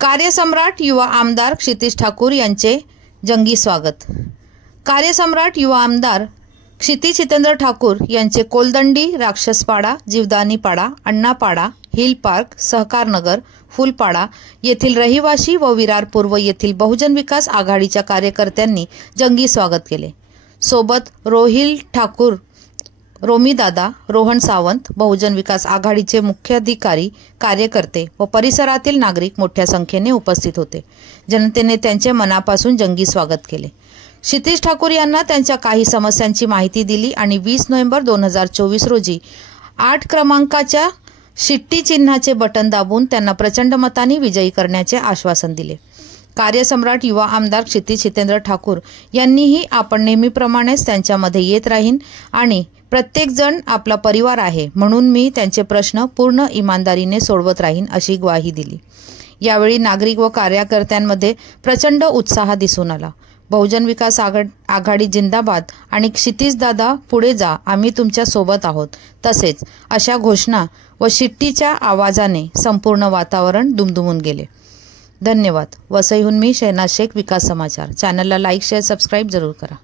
कार्यसम्राट युवा आमदार क्षितिज ठाकूर यांचे जंगी स्वागत। कार्यसम्राट युवा आमदार क्षितिज हितेंद्र ठाकूर यांचे कोलदंडी, राक्षसपाडा, जीवदानीपाडा, अण्णापाडा, हिल पार्क, सहकार नगर, फुलपाडा येथील रहिवासी व विरार पूर्व येथील बहुजन विकास आघाडीच्या कार्यकर्त्यांनी जंगी स्वागत केले। सोबत रोहिल ठाकूर, रोमीदादा, रोहन सावंत, बहुजन विकास आघाडीचे मुख्याधिकारी, कार्यकर्ते व परिसरातील नागरिक मोठ्या संख्येने उपस्थित होते। जनतेने त्यांचे मनापासून जंगी स्वागत केले। क्षितिज ठाकूर यांना त्यांच्या काही समस्यांची माहिती दिली आणि 20 नोव्हेंबर 2024 रोजी 8 क्रमांकाच्या शिट्टी चिन्हाचे बटन दाबून त्यांना प्रचंड मताने विजयी करण्याचे आश्वासन दिले। कार्यसम्राट युवा आमदार क्षितिज हितेंद्र ठाकूर यांनीही आपण नेहमीप्रमाणेच त्यांच्यामध्ये येत राहीन आणि प्रत्येक जण आपला परिवार आहे म्हणून मी त्यांचे प्रश्न पूर्ण इमानदारीने सोडवत राहीन अशी ग्वाही दिली। यावेळी नागरिक व कार्यकर्त्यांमध्ये प्रचंड उत्साह दिसून आला। बहुजन विकास आघाडी जिंदाबाद आणि क्षितिज दादा पुढे जा, आम्ही तुमच्या सोबत आहोत, तसेच अशा घोषणा व शिट्टीच्या आवाजाने संपूर्ण वातावरण दुमदुमून गेले। धन्यवाद। वसईहून मी शहनाज शेख, विकास समाचार। चॅनलला लाईक, शेअर, सबस्क्राईब जरूर करा।